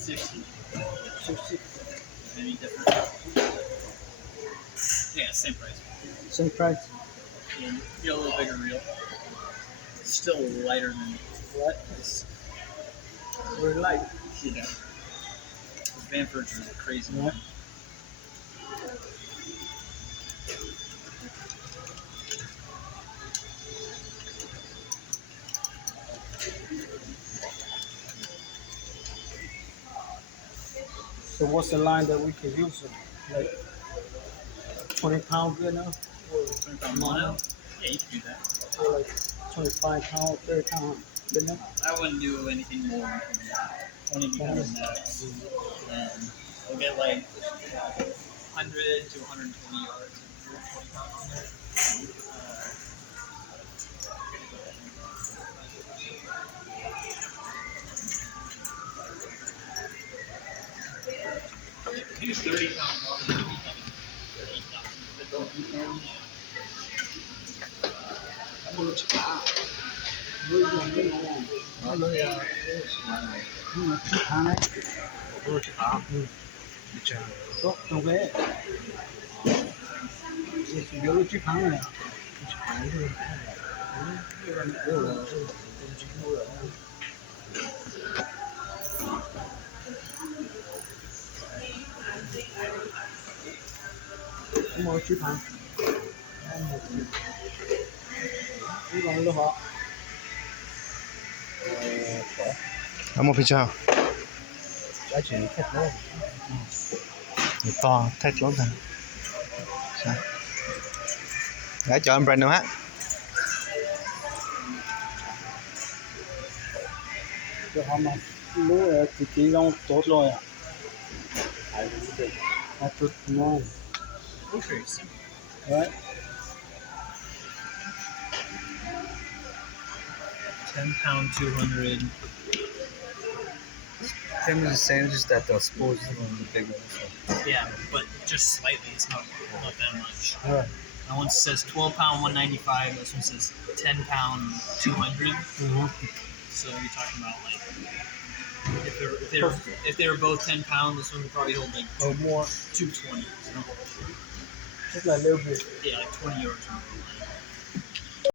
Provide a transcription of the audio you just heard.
60. 60. Any different? Yeah, same price. Same price. Yeah, you get a little bigger reel. It's still lighter than What? this. Very light. Yeah. The Vanfords are crazy. Yeah. So what's the line that we can use? Like 20 pound good enough? Or 20 pound mono? Yeah, you can do that. or like 25 pound, 30 pound good enough? I wouldn't do anything more than 20. 20 becomes nuts. And we'll get like 100 to 120 yards. 20 pound on there. Use 30 pound mono. Don't get it. Yo lo chip hàng này. Không có chip hàng. Cái con nó họ. Có một phía sau. Giá trị thật đấy. To, thét lắm thôi. Sao? Để cho em brand đâu hát. Cho họ mà lúa chỉ long tốt rồi à. Tốt ngon. Okay, Right? 10 pound, 200. Same as the same, just that the spool is the big one. Yeah, but just slightly. It's not that much. Yeah. That one says 12 pound, 195. This one says 10 pound, 200. So you're talking about like if they were both 10 pound, this one would probably hold like Or more. 220. So, Just like a little bit. yeah, like 20 yards more.